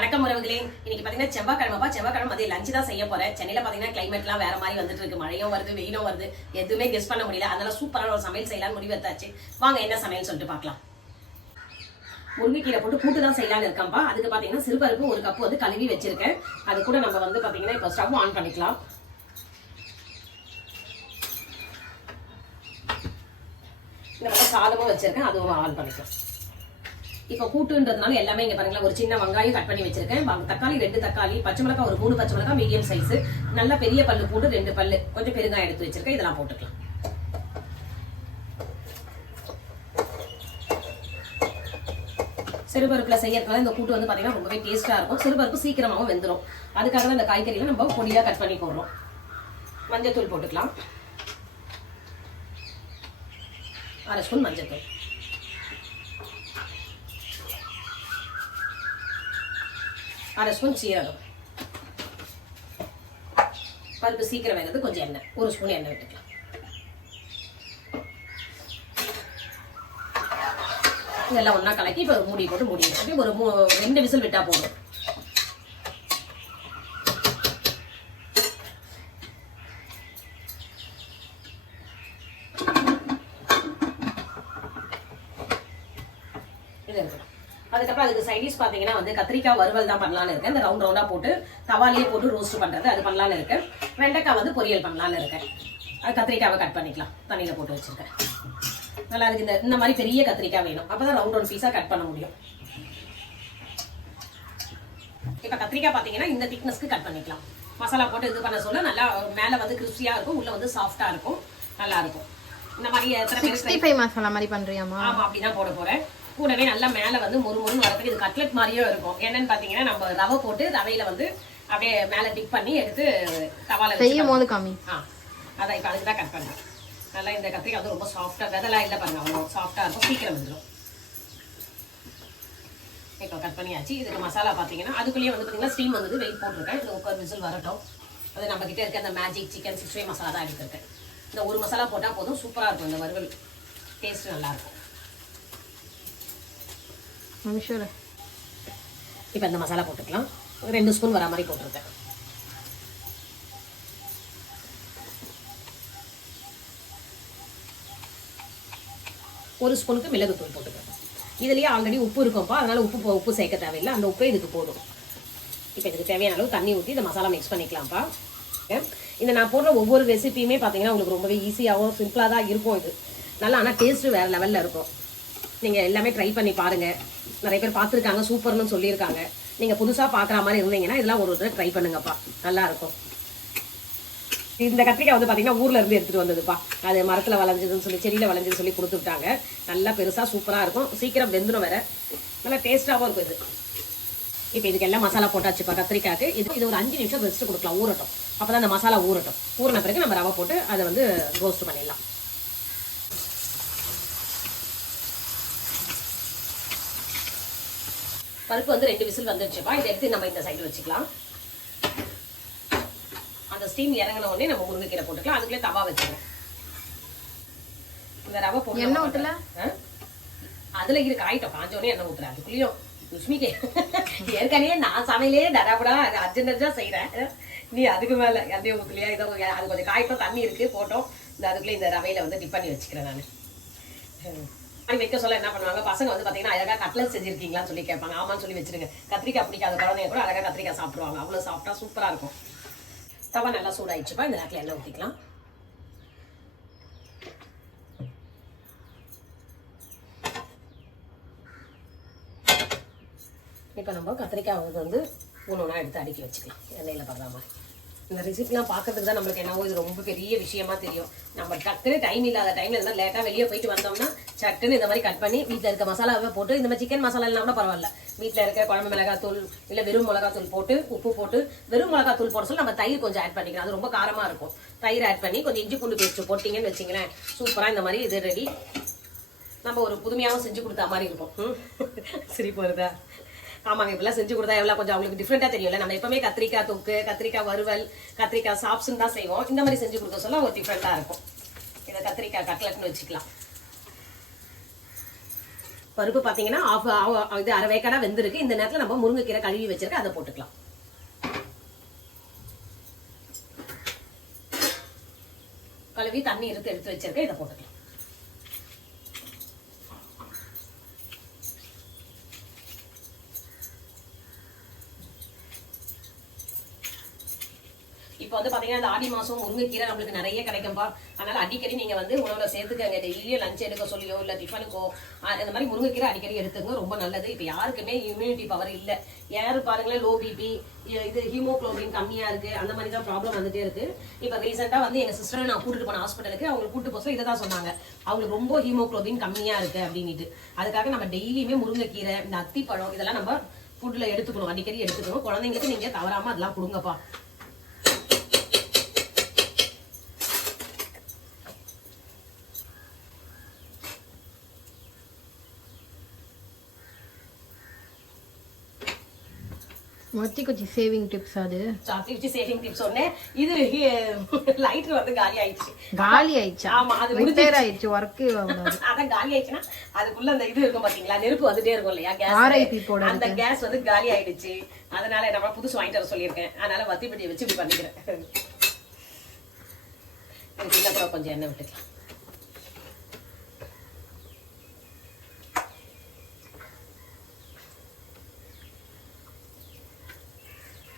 வணக்கம் உறவுகளே. இன்னைக்கு பாத்தீங்கன்னா செவ்வாய்க்கிழமை மதிய லஞ்ச் தான் செய்ய போறேன். சென்னையில பாத்தீங்கன்னா கிளைமேட்லாம் வேற மாதிரி வந்துட்டு இருக்கு. மழையும் வருது, வெயிலும் வருது, எதுவுமே கெஸ் பண்ண முடியல. அதனால சூப்பரான ஒரு சமையல் செய்யலாம்னு முடிவெடுத்தாச்சு. வாங்க என்ன சமையல் சொல்லிட்டு பார்க்கலாம். முருங்கைக்கீரை போட்டு கூட்டு தான் செய்யலாம்னு இருக்கேன்ப்பா. அதுக்கு பாத்தீங்கன்னா சிறுபருப்பு 1 கப் வந்து கழுவி வச்சிருக்கேன். அது கூட நம்ம வந்து பாத்தீங்கன்னா இப்போ ஸ்டவ் ஆன் பண்ணிக்கலாம். இந்த மாதிரி சாதமும் வச்சிருக்கேன், அதுவும் ஆன் பண்ணிக்கலாம். இப்போ கூட்டுன்றதுனால எல்லாமே இங்க பாருங்களா, ஒரு சின்ன வெங்காயம் கட் பண்ணி வச்சிருக்கேன், தக்காளி 2 தக்காளி, பச்சை மிளகாய் ஒரு 3 பச்சை மிளகாய் மீடியம் சைஸ், நல்ல பெரிய பல்லு பூண்டு 2 பல்லு, கொஞ்சம் பெருங்காயம் எடுத்து வச்சிருக்கேன். இதெல்லாம் போட்டுக்கலாம். சிறுபருப்புல செய்யறதுனால இந்த கூட்டு வந்து பாத்தீங்கன்னா ரொம்பவே டேஸ்டா இருக்கும். சிறுபருப்பு சீக்கிரமாவும் வெந்துடும். அதுக்காக தான் இந்த காய்கறிகளை நம்ம பொடியா கட் பண்ணி போடுறோம். மஞ்சள் தூள் போட்டுக்கலாம், 1/2 ஸ்பூன் மஞ்சள் தூள், 1/2 ஸ்பூன் சீரகம், பருப்பு சீக்கிரம் வேகிறது கொஞ்சம் எண்ணெய், 1 ஸ்பூன் எண்ணெய் விட்டுக்கலாம். இதெல்லாம் ஒன்றா கலக்கி இப்போ மூடி போட்டு மூடி வச்சுட்டு ஒரு 2 விசில் விட்டா போதும். அதுக்கப்புறம் அதுக்கு சைடிஷ் பார்த்தீங்கன்னா வந்து கத்திரிக்காய் வறுவல் தான் பண்ணலான்னு இருக்கேன். இந்த ரவுண்டா போட்டு தவாலேயே போட்டு ரோஸ்ட் பண்ணுறது அது பண்ணலான்னு இருக்கேன். வெண்டைக்காய் வந்து பொரியல் பண்ணலான்னு இருக்கேன். அது கத்திரிக்காவை கட் பண்ணிக்கலாம், தண்ணியில் போட்டு வச்சுருக்கேன். நல்லா அதுக்கு இந்த மாதிரி பெரிய கத்திரிக்காய் வேணும், அப்போ தான் ரவுண்ட் பீஸாக கட் பண்ண முடியும். இப்போ கத்திரிக்காய் பார்த்தீங்கன்னா இந்த திக்னஸ்க்கு கட் பண்ணிக்கலாம். மசாலா போட்டு இது பண்ண சொல்ல நல்லா மேலே வந்து கிறிஸ்பியாக இருக்கும், உள்ளே வந்து சாஃப்டாக இருக்கும், நல்லா இருக்கும். இந்த மாதிரி 65 மசாலா மாதிரி பண்ணுறியாமா? ஆமாம், அப்படி தான் போட போகிறேன். கூடவே நல்லா மேலே வந்து முறுமுறுன்னு வரதுக்கு இது கட்லெட் மாதிரியும் இருக்கும். என்னன்னு பார்த்தீங்கன்னா நம்ம ரவை போட்டு ரவையில் வந்து அப்படியே மேலே டிப் பண்ணி எடுத்து தவால செய்யும் போது காமி. அதான் இப்போ அதுக்கு தான் கட் பண்ணுறேன். நல்லா இந்த கத்திரிக்காய் வந்து ரொம்ப சாஃப்டாக, வெதெல்லாம் இல்லை பாருங்க, அவ்வளோ சாஃப்டாக இருக்கும், சீக்கிரம் வந்துடும். இப்போ கட் பண்ணியாச்சு. இதுக்கு மசாலா பார்த்தீங்கன்னா அதுக்குள்ளேயே வந்து பார்த்தீங்கன்னா ஸ்டீம் வந்து வெயிட் போட்டிருக்கேன். இது 1 விசில் வரட்டும். அது நம்ம கிட்டே இருக்க அந்த மேஜிக் சிக்கன் 65 மசாலா தான் எடுத்துருக்கேன். இந்த ஒரு மசாலா போட்டால் போதும், சூப்பராக இருக்கும். இந்த வறுவல் டேஸ்ட் நல்லாயிருக்கும். இப்போ இந்த மசாலா போட்டுக்கலாம். 2 ஸ்பூன் வர மாதிரி போட்டிருக்கேன். ஒரு ஸ்பூனுக்கு மிளகுத்தூள் போட்டுக்கிறேன். இதுலேயே ஆல்ரெடி உப்பு இருக்கும்ப்பா, அதனால உப்பு சேர்க்க தேவையில்லை, அந்த உப்பே இதுக்கு போதும். இப்போ இதுக்கு தேவையான அளவு தண்ணி ஊற்றி இந்த மசாலா மிக்ஸ் பண்ணிக்கலாம்ப்பா. இந்த நான் போடுற ஒவ்வொரு ரெசிபியுமே பார்த்தீங்கன்னா உங்களுக்கு ரொம்பவே ஈஸியாகவும் சிம்பிளாக தான் இருக்கும். இது நல்லா, ஆனால் டேஸ்ட்டு வேறு லெவலில் இருக்கும். நீங்கள் எல்லாமே ட்ரை பண்ணி பாருங்கள். நிறைய பேர் பார்த்துருக்காங்க, சூப்பர்னு சொல்லியிருக்காங்க. நீங்கள் புதுசாக பார்க்குற மாதிரி இருந்தீங்கன்னா இதெல்லாம் ஒரு தடவை ட்ரை பண்ணுங்கப்பா, நல்லாயிருக்கும். இந்த கத்திரிக்காய் வந்து பார்த்தீங்கன்னா ஊரில் இருந்து எடுத்துகிட்டு வந்ததுப்பா. அது மரத்தில் வளைஞ்சதுன்னு சொல்லி, செடியில் வளைஞ்சதுன்னு சொல்லி கொடுத்துட்டாங்க. நல்லா பெருசாக சூப்பராக இருக்கும், சீக்கிரம் வெந்துடும் வேறு, நல்லா டேஸ்ட்டாகவும் இருக்கும் இது. இப்போ இதுக்கு எல்லாம் மசாலா போட்டாச்சுப்பா கத்திரிக்காய்க்கு. இது ஒரு 5 நிமிஷம் ரெஸ்ட் கொடுக்கலாம், ஊறட்டும். அப்போ தான் அந்த மசாலா ஊறட்டும். ஊறின பிறகு நம்ம ரவை போட்டு அதை வந்து ரோஸ்ட் பண்ணிடலாம். பருப்பு வந்து 2 விசில் வந்துடுச்சுப்பா. இதை எடுத்து நம்ம இந்த சைடு வச்சுக்கலாம். அந்த ஸ்டீம் இறங்கின உடனே நம்ம முருங்கைக்கீரை போட்டுக்கலாம். அதுக்குள்ளே தவா வச்சுக்கலாம். இந்த ரவை போட்டு எண்ணெய் ஊற்றல, அதில் இருக்கு காயிட்டோம், காஞ்சோடனே எண்ணெய் ஊற்றுறேன். அதுக்குள்ளேயும் சுஷ்மிக்கு ஏற்கனவே நான் சமையலே டடாபடா அர்ஜென்டாக செய்கிறேன். நீ அதுக்கு மேலே எண்ணெய் ஊற்றலையா? இதோ அது கொஞ்சம் காயிட்டும், தண்ணி இருக்குது, போட்டோம். இந்த அதுக்குள்ளே இந்த ரவையில் வந்து டிப் பண்ணி வச்சுக்கிறேன் நான். வைக்க சொல்ல என்ன பண்ணுவாங்க பசங்க வந்து பார்த்தீங்கன்னா அழகாக கட்லட் செஞ்சிருக்கீங்களான்னு சொல்லி கேட்பாங்க. ஆமான்னு சொல்லி வச்சிருங்க. கத்திரிக்காய் பிடிக்காத குழந்தைங்க கூட அழகாக கத்திரிக்காய் சாப்பிடுவாங்க. அவ்வளோ சாப்பிட்டா சூப்பராக இருக்கும். தவா நல்லா சூடாயிடுச்சுப்பா. இந்த நேரத்தில் எண்ணெய் ஊற்றிக்கலாம். இப்போ நம்ம கத்திரிக்காய் வந்து ஒன்று எடுத்து அடுக்கி வச்சுக்கலாம் எண்ணெயில் படுற மாதிரி. இந்த ரெசிபிலாம் பார்க்கறதுக்கு தான் நம்மளுக்கு என்னவோ இது ரொம்ப பெரிய விஷயமா தெரியும். நம்ம டக்குன்னு டைம் இல்லாத டைமில் இருந்தால் லேட்டாக வெளியே போயிட்டு வந்தோம்னா சட்டுன்னு இந்த மாதிரி கட் பண்ணி வீட்டில் இருக்க மசாலாவை போட்டு, இந்த மாதிரி சிக்கன் மசாலா இல்லைனா கூட பரவாயில்ல, வீட்டில் இருக்க குழம்பு மிளகாத்தூள் இல்லை வெறும் மிளகாத்தூள் போட்டு உப்பு போட்டு, வெறும் மிளகாத்தூள் போட சொல்லி நம்ம தயிர் கொஞ்சம் ஆட் பண்ணிக்கலாம். அது ரொம்ப காரமாக இருக்கும். தயிர் ஆட் பண்ணி கொஞ்சம் இஞ்சி பூண்டு பேஸ்ட் போட்டிங்கன்னு வச்சிங்களேன், சூப்பராக இந்த மாதிரி இது ரெடி. நம்ம ஒரு புதுமையாகவும் செஞ்சு கொடுத்தா மாதிரி இருக்கும். சரி போகிறதா? ஆமாங்க, இப்பெல்லாம் செஞ்சு கொடுத்தா எவ்வளோ கொஞ்சம் அவங்களுக்கு டிஃப்ரெண்ட்டாக தெரியும்ல. நம்ம எப்பவுமே கத்திரிக்காய் தொக்கு, கத்திரிக்காய் வறுவல், கத்திரிக்காய் சாப்ஸ்ன்னு தான் செய்வோம். இந்த மாதிரி செஞ்சு கொடுக்க சொல்ல ஒரு டிஃப்ரெண்ட்டாக இருக்கும். இதை கத்திரிக்காய் கட்லட்னு வச்சுக்கலாம். பருப்பு பார்த்தீங்கன்னா இது அரை வேக்காடா வெந்திருக்கு. இந்த நேரத்தில் நம்ம முருங்கைக்கீரை கழுவி வச்சிருக்க அதை போட்டுக்கலாம். கழுவி தண்ணி எடுத்து வச்சிருக்க இதை போட்டுக்கலாம். இப்போ வந்து பாத்தீங்கன்னா இந்த ஆடி மாசம் முருங்கைக்கீரை நம்மளுக்கு நிறைய கிடைக்கும்பா. அதனால அடிக்கடி நீங்க வந்து உணவுல சேர்த்துக்கங்க. டெய்லியும் லஞ்ச் எடுக்க சொல்லியோ இல்ல டிஃபனுக்கோ இந்த மாதிரி முருங்கைக்கீரை அடிக்கடி எடுத்துங்க, ரொம்ப நல்லது. இப்போ யாருக்குமே இம்யூனிட்டி பவர் இல்ல. யாரு பாருங்களேன் லோ பிபி, இது ஹீமோகுளோபின் கம்மியா இருக்கு, அந்த மாதிரி தான் ப்ராப்ளம் வந்துட்டே இருக்கு. இப்போ ரீசெண்டா வந்து எங்க சிஸ்டரை நான் கூட்டிட்டு போன ஹாஸ்பிட்டலுக்கு, அவங்களுக்கு கூட்டு போக இதை தான் சொன்னாங்க, அவங்களுக்கு ரொம்ப ஹீமோகுளோபின் கம்மியா இருக்கு அப்படின்ட்டு. அதுக்காக நம்ம டெய்லியுமே முருங்கைக்கீரை, இந்த அத்திப்பழம் இதெல்லாம் நம்ம ஃபுட்ல எடுத்துக்கணும், அடிக்கடி எடுத்துக்கணும். குழந்தைங்களுக்கு நீங்க தவறாம அதெல்லாம் கொடுங்கப்பா. மொத்தி குச்சி சேவிங் டிப்ஸ் அது. சாத்தி வச்சு சேவிங் டிப்ஸ் சொன்னேன். இது லைட்டர் வந்து காலி ஆயிடுச்சு. காலி ஆயிடுச்சா? ஆமா, அது ரிப்பேர் ஆயிடுச்சு, ஒர்க் ஆகாது. அதான் காலி ஆயிடுச்சுன்னா அதுக்குள்ள அந்த இது இருக்கும் பாத்தீங்களா, நெருப்பு வந்துட்டே இருக்கும் இல்லையா, RIP போட அந்த கேஸ் வந்து காலி ஆயிடுச்சு. அதனால நம்ம புதுசு வாங்கிட்டு வர சொல்லியிருக்கேன். அதனால வத்திப்பட்டியை வச்சு இப்படி பண்ணிக்கிறேன். இதுக்கப்புறம் கொஞ்சம் எண்ணெய் விட்டுக்கலாம்.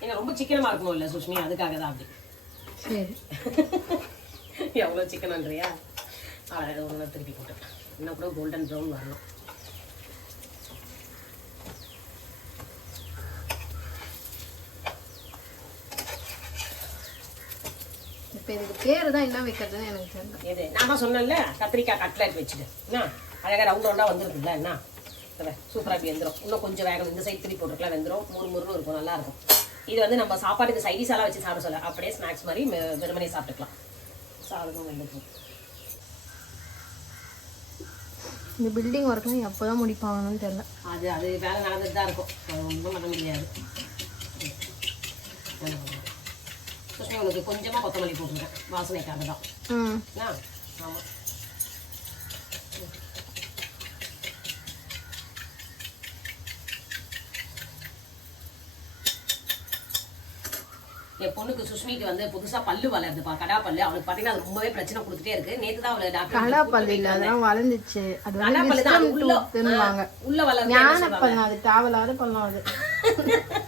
ஏன்னா ரொம்ப சிக்கனமா இருக்கணும் இல்ல சுஷ்மி, அதுக்காக தான் அப்படி. சரி, எவ்வளவு சிக்கன்ன்றியா? ஒன்று திருப்பி போட்டுக்கலாம். இன்னும் கூட கோல்டன் ப்ரௌன் வரணும். இப்போ இதுக்கு பேரு தான் என்ன வைக்கிறதுன்னு எனக்கு தெரியல. எது நான் தான் சொன்னேன்ல, கத்திரிக்காய் கட்லெட் வச்சுட்டு என்ன அழகாக ரவுண்ட் ரவுண்டாக வந்துருக்குல்ல, என்ன சூப்பராக இப்படி வெந்துடும். இன்னும் கொஞ்சம் வேகணும், இந்த சைட் திருப்பி போட்டுருக்கலாம், வெந்துடும், முறுமுறுன்னு இருக்கும், நல்லா இருக்கும். இது வந்து நம்ம சாப்பாட்டுக்கு சைடிஷாலாம் வச்சு சாப்பிட சொல்ல, அப்படியே ஸ்நாக்ஸ் மாதிரி வெறுமனே சாப்பிட்டுக்கலாம். சாப்பிடுவோம் வெள்ளைக்கும். இந்த பில்டிங் ஒர்க்லாம் எப்போதான் முடிப்பாங்கன்னு தெரியல. அது அது வேலை நடந்துட்டு தான் இருக்கும், ஒன்றும் பண்ண முடியாது. உங்களுக்கு கொஞ்சமாக கொத்தமல்லி போட்டுருக்கேன், வாசனைக்காக தான். ஆமாம், என் பொண்ணுக்கு சுஷ்மிக்கு வந்து புதுசா பல்லு வளருதுப்பா, கடா பல்லு. அவளுக்கு பாத்தீங்கன்னா அது ரொம்பவே பிரச்சனை கொடுத்துட்டே இருக்கு. நேத்து தான் அவளை டாக்டர் கடா பல்லு இல்ல, அதெல்லாம் வளர்ந்துச்சு. அது கடா பல்லு தான் உள்ள வளருது. ஞான பல்லு, அது தேவலாத பல்லு. அது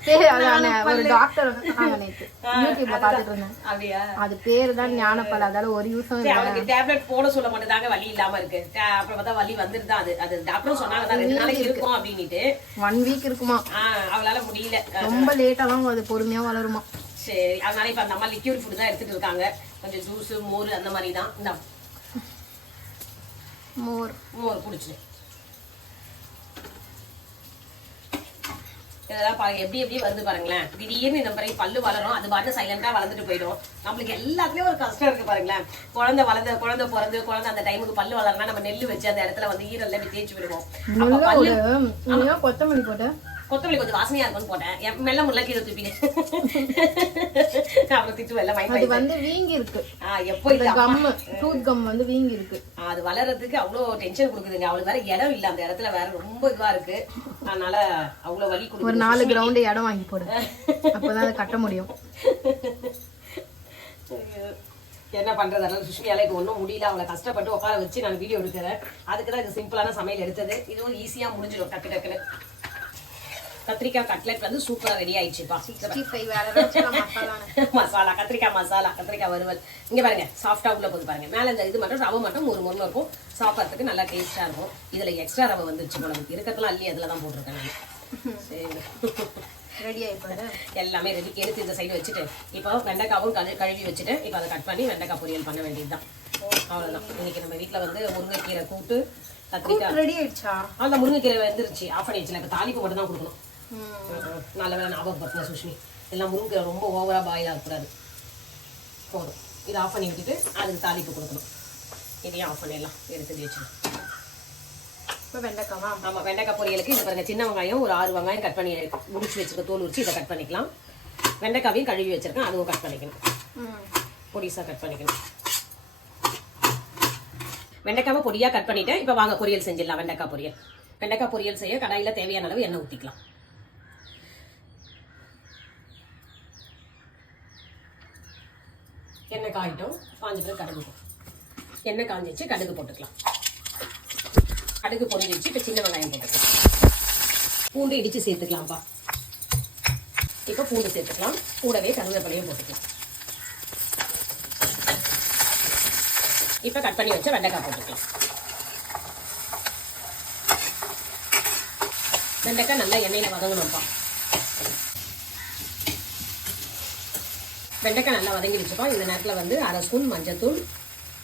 சரி, அதானே ஒரு டாக்டர் சொன்னாங்க நேத்து, யூடியூப்ல பாத்துட்டு இருந்தேன். அப்படியா? அது பேரு தான் ஞான பல்லு. அதால ஒரு யூஸும் இல்ல. அவளுக்கு டேப்லெட் போட சொல்ல மட்டும்தாங்க வலி இல்லாம இருக்கு. அப்புறம் பார்த்தா வலி வந்துட்டு தான். அது டாக்டரும் சொன்னாங்க தான் 2 நாளைக்கு இருக்கும் அப்படின்ட்டு. 1 வீக் இருக்குமா? அவளால முடியல, ரொம்ப லேட்டாலாம் அது பொறுமையா வளருமா. சரி, அதனால இப்ப அந்த அம்மா லிக்யூட் ஃபுட் தான் எடுத்துட்டு இருக்காங்க. கொஞ்சம் ஜூஸ், மோர் அந்த மாதிரி தான். இந்த மோர் குடிச்சிடு. இதெல்லாம் பாருங்க எப்படி எப்படி வருது பாருங்களேன். திடீர்னு இந்த மாதிரி பல்லு வளரும், அது பாட்டு சைலண்டா வளர்ந்துட்டு போயிடும். நம்மளுக்கு எல்லாத்துலயும் ஒரு கஷ்டம் இருக்கு பாருங்களேன். குழந்தை பிறந்து குழந்தை அந்த டைமுக்கு பல்லு வளரனா நம்ம நெல்லு வச்சு அந்த இடத்துல வந்து ஈரல்ல தேய்ச்சி விடுவோம். கொத்தமல்லி போட்டு, கொத்தமல்லி கொஞ்சம் வாசனையா இருக்கும்னு போட்டேன். மெல்ல முள்ள கீழே தூப்பிட்டு அப்புறம் திட்டு வெள்ள அது வந்து வீங்கி இருக்கு. எப்போ டூத் கம் வந்து வீங்கி இருக்கு. அது வளர்றதுக்கு அவ்வளவு டென்ஷன் கொடுக்குதுங்க. அவளுக்கு வேற இடம் இல்ல, அந்த இடத்துல வேற ரொம்ப இதுவா இருக்கு. அதனால அவ்வளவு வலி கொடுக்குது. ஒரு 4 கிரவுண்ட் இடம் வாங்கி போடு, அப்பதான் அதை கட்ட முடியும். என்ன பண்றது, அதனால சுஷ்மியால இது ஒன்றும் முடியல. அவளை கஷ்டப்பட்டு உட்கார வச்சு நான் வீடியோ எடுக்கிறேன். அதுக்குதான் இது சிம்பிளான சமையல் எடுத்தது. இதுவும் ஈஸியா முடிஞ்சிடும் டக்கு டக்குன்னு. கத்திரிக்காய் கட்லெட் வந்து சூப்பரா ரெடி ஆயிடுச்சுப்பா. மசாலா, கத்திரிக்காய் மசாலா, கத்திரிக்காய் வறுவல். இங்க பாருங்க, சாஃப்டா உள்ள போது பாருங்க. மேல இந்த இது மட்டும் ரவை மட்டும் ஒரு முறை இருக்கும், சாப்பிட்றதுக்கு நல்லா டேஸ்டா இருக்கும். இதுல எக்ஸ்ட்ரா ரவை வந்துருச்சு போல, இருக்கிறதுலாம் அள்ளி அதுல தான் போட்டிருக்கேன் நான். சரி, ரெடி ஆயிடுச்சு, எல்லாமே ரெடி. எடுத்து இந்த சைடு வச்சுட்டு இப்போ வெண்டைக்காவும் கழுவி வச்சுட்டு இப்போ அதை கட் பண்ணி வெண்டைக்காய் பொரியல் பண்ண வேண்டியதுதான். அவ்வளவுதான். இன்னைக்கு நம்ம வீட்டுல வந்து முருங்கைக்கீரை கூட்டு, கத்திரிக்காய் ரெடி ஆயிடுச்சா? அந்த முருங்கைக்கீரை வந்துருச்சு, ஆஃப் பண்ணி வச்சுல. இப்போ தாளிப்பு மட்டும் தான் கொடுக்கணும். நல்ல வேலை ஞாபகப்படுத்தின சுஷ்மி. எல்லாம் முருங்கை ரொம்ப ஓவரா பாயில் ஆகக்கூடாது. போதும், இதை ஆஃப் பண்ணி விட்டுட்டு அதுக்கு தாளிப்பு கொடுக்கணும். இதையும் ஆஃப் பண்ணிடலாம், எடுத்து வச்சுக்கலாம். இப்போ வெண்டைக்காவா? ஆமாம், வெண்டைக்காய் பொரியலுக்கு இது பாருங்க, சின்ன வெங்காயம் ஒரு 6 வெங்காயம் கட் பண்ணி முடிச்சு வச்சுருக்க, தோல் உரிச்சு இதை கட் பண்ணிக்கலாம். வெண்டைக்காவையும் கழுவி வச்சிருக்கேன், அதுவும் கட் பண்ணிக்கணும், பொடிசா கட் பண்ணிக்கணும். வெண்டைக்காவை பொடியா கட் பண்ணிட்டேன். இப்போ வாங்க பொரியல் செஞ்சிடலாம். வெண்டைக்காய் பொரியல் வெண்டைக்காய் பொரியல் செய்ய கடாயில் தேவையான அளவு எண்ணெய் ஊற்றிக்கலாம். எண்ணெய் காயிட்டும், காஞ்ச பிறகு கடுகு. எண்ணெய் காஞ்சிச்சு, கடுகு போட்டுக்கலாம். கடுகு பொரிஞ்சிச்சு, இப்போ சின்ன வெங்காயம் போட்டுக்கலாம். பூண்டு இடித்து சேர்த்துக்கலாம்ப்பா. இப்போ பூண்டு சேர்த்துக்கலாம். கூடவே கருவேப்பிலையும் போட்டுக்கலாம். இப்போ கட் பண்ணி வச்ச வெண்டைக்காய் போட்டுக்கலாம். வெண்டைக்காய் நல்லா எண்ணெயில் வதங்கணும்ப்பா. வெண்டைக்காய் நல்லா வதங்கி வச்சுப்போம். இந்த நேரத்தில் வந்து 1/2 ஸ்பூன் மஞ்சத்தூள்,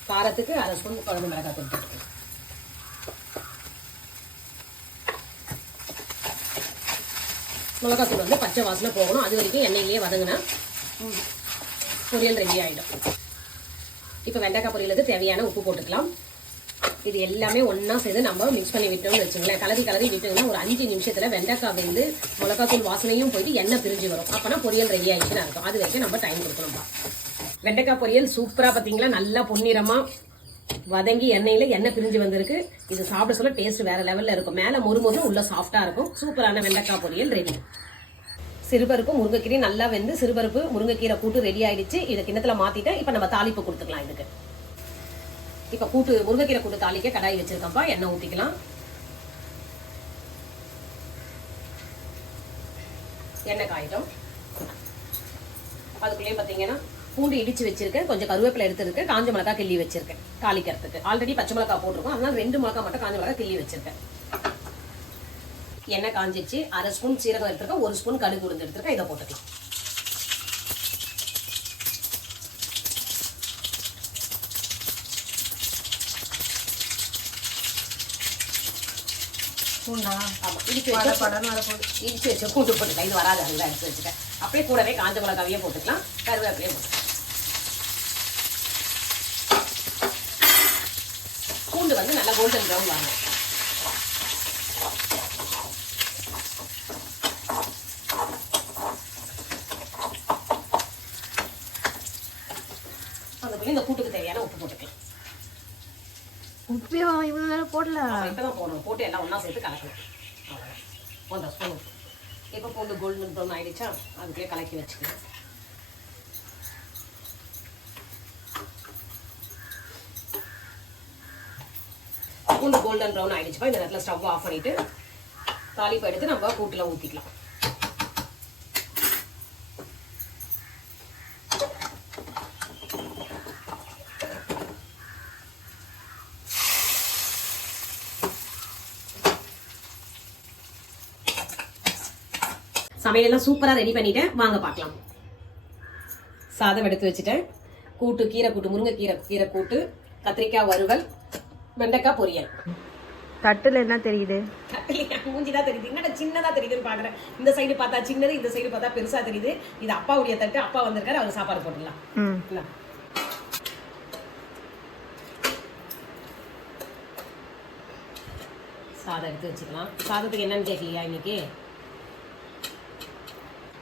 காரத்துக்கு 1/2 ஸ்பூன் குழம்பு மிளகாய் தூள் போட்டுக்கலாம். மிளகாத்தூள் வந்து பச்சை வாசனை போகணும். அது வரைக்கும் எண்ணெயிலேயே வதங்கினா பொரியல் ரெடி ஆகிடும். இப்போ வெண்டைக்காய் பொரியலுக்கு தேவையான உப்பு போட்டுக்கலாம். இது எல்லாமே ஒன்றா சேர்ந்து நம்ம மிக்ஸ் பண்ணி விட்டோம்னு வச்சுங்களேன். கலரி விட்டோம்னா ஒரு 5 நிமிஷத்தில் வெண்டைக்காய் வெந்து மிளகாத்தூள் வாசனையும் போயிட்டு எண்ணெய் பிரிஞ்சு வரும். அப்போனா பொரியல் ரெடி ஆகிடுச்சுன்னு அர்த்தம். அது வரைக்கும் நம்ம டைம் கொடுக்கணும்ப்பா. வெண்டைக்காய் பொரியல் சூப்பராக பார்த்தீங்களா, நல்லா பொன்னிறமாக வதங்கி எண்ணெய் பிரிஞ்சு வந்திருக்கு. இது சாப்பிட சொல்ல டேஸ்ட் வேற லெவலில் இருக்கும். மேலே முறுமுறு உள்ள சாஃப்டாக இருக்கும். சூப்பரான வெண்டைக்காய் பொரியல் ரெடி. சிறுபருப்பு முருங்கைக்கீரை நல்லா வெந்து சிறுபருப்பு முருங்கைக்கீரை கூட்டு ரெடி ஆயிடுச்சு. இதை கிண்ணத்தில் மாற்றிட்டேன். இப்போ நம்ம தாளிப்பு கொடுத்துக்கலாம். இதுக்கு இப்போ முருங்கைக்கீரை கூட்டு தாளிக்க கடாய் வச்சிருக்கப்பா. எண்ணெய் ஊற்றிக்கலாம். எண்ணெய் காயிடும். அதுக்குள்ளேயே பார்த்தீங்கன்னா பூண்டு இடிச்சு வச்சிருக்கேன், கொஞ்சம் கருவேப்பிலை எடுத்துருக்கேன், காஞ்ச மிளகாய் கிள்ளி வச்சிருக்கேன் தாளிக்கிறதுக்கு. ஆல்ரெடி பச்சை மிளகாய் போட்டிருக்கோம், அதனால 2 மிளகாய் மட்டும் காஞ்ச மிளகாய் கிள்ளி வச்சிருக்கேன். எண்ணெய் காஞ்சிச்சு. 1/2 ஸ்பூன் சீரகம் எடுத்துருக்கேன், 1 ஸ்பூன் கடுகு உளுந்து எடுத்துருக்கேன். இதை போட்டுக்கலாம். இடிச்சு வச்ச பூண்டு போட்டுக்கலாம். இது வராது, அதுதான் எடுத்து வச்சுக்கேன். அப்படியே கூடவே காஞ்ச மிளகாவையே போட்டுக்கலாம், கருவேப்பிலையும் போட்டுக்கலாம். பூண்டு வந்து நல்லா கோல்டன் ப்ரௌன் வரணும். அதுக்குள்ளே இந்த கூட்டுக்கு தேவையான உப்பு போட்டுக்கலாம். உப்பு இவ்வளோ நேரம் போடல, இப்போதான் போடணும். போட்டு எல்லாம் ஒன்றா சேர்த்து கலக்கணும். 1/2 ஸ்பூன் உப்பு. இப்போ பூண்டு கோல்டன் ப்ரௌன் ஆகிடுச்சா, அதுக்குள்ளே கலக்கி வச்சுக்கலாம். பூண்டு கோல்டன் ப்ரௌன் ஆகிடுச்சுப்பா. இந்த நேரத்தில் ஸ்டவ் ஆஃப் பண்ணிவிட்டு தாளிப்பு எடுத்து நம்ம கூட்டில் ஊற்றிக்கலாம். சமையலெல்லாம் சூப்பராக ரெடி பண்ணிட்டேன், வாங்க பார்க்கலாம். சாதம் எடுத்து வச்சுட்டேன். கூட்டு, கீரை கூட்டு, முருங்கைக்கீரை கூட்டு, கத்திரிக்காய் வறுவல், வெண்டைக்காய் பொரியல். தட்டுல என்ன தெரியுது? மூஞ்சி தான் தெரியுது. என்னடா சின்னதா தெரியுதுன்னு பாக்குறேன். இந்த சைடு பார்த்தா சின்னது, இந்த சைடு பார்த்தா பெருசா தெரியுது. இது அப்பாவுடைய தட்டு. அப்பா வந்திருக்காரு, அவருக்கு சாப்பாடு போட்டுடலாம். சாதம் எடுத்து வச்சுக்கலாம். சாதத்துக்கு என்னன்னு கேட்கலையா இன்னைக்கு?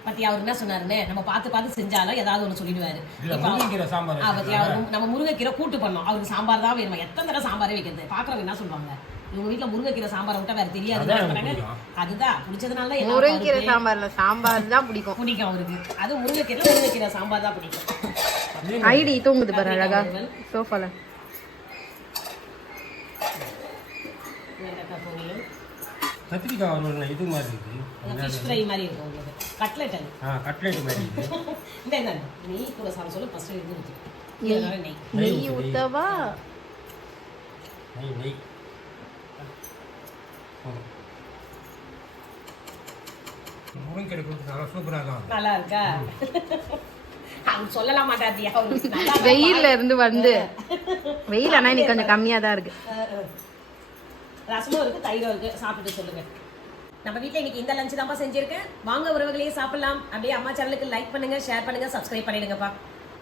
பத்தி அவர் என்ன சொன்னாருன்னு, நம்ம பார்த்து செஞ்சாலும் ஏதாவது ஒன்று சொல்லிடுவாரு. நம்ம முருங்கைக்கீரை கூட்டு பண்ணோம், அவருக்கு சாம்பார் தான் வேணுமா? எத்தனை தடவை சாம்பாரே வைக்கிறது? பாக்குறவங்க என்ன சொல்லுவாங்க, இவங்க வீட்டுல முருங்கைக்கீரை சாம்பார் விட்டா வேற தெரியாது. அதுதான் பிடிச்சதுனால முருங்கைக்கீரை சாம்பார்ல சாம்பார் தான் பிடிக்கும் அவருக்கு. அது முருங்கைக்கீரை சாம்பார் தான் பிடிக்கும். ஐடி தூங்குது பாரு அழகா சோஃபால. கத்திரிக்காய் வறுவல் இது மாதிரி இருக்கு, ஃபிஷ் ஃப்ரை மாதிரி இருக்கும் உங்களுக்கு. கட்லெட் அது. கட்லெட் மாதிரி இருக்கு. இந்த நெய் கூட சாப்பிட சொல்ல ஃபர்ஸ்ட் இது ஊத்தி. நெய் ஊத்தவா? நெய் முருங்கீரை கொடுத்து நல்லா சூப்பரா தான். நல்லா இருக்கா? அவங்க சொல்லலாம் மாட்டாதியா, வெயில்ல இருந்து வந்து வெயில் ஆனா இன்னைக்கு கொஞ்சம் கம்மியா தான் இருக்கு. ரசமும் இருக்கு, தயிரும் இருக்கு, சாப்பிட்டு சொல்லுங்க. நம்ம வீட்டில் இன்னைக்கு இந்த லஞ்ச் தான்ப்பா செஞ்சிருக்கேன். வாங்க உறவுகளையே சாப்பிடலாம். அப்படியே அம்மா சேனலுக்கு லைக் பண்ணுங்க, ஷேர் பண்ணுங்க, சப்ஸ்கிரைப் பண்ணிடுங்கப்பா.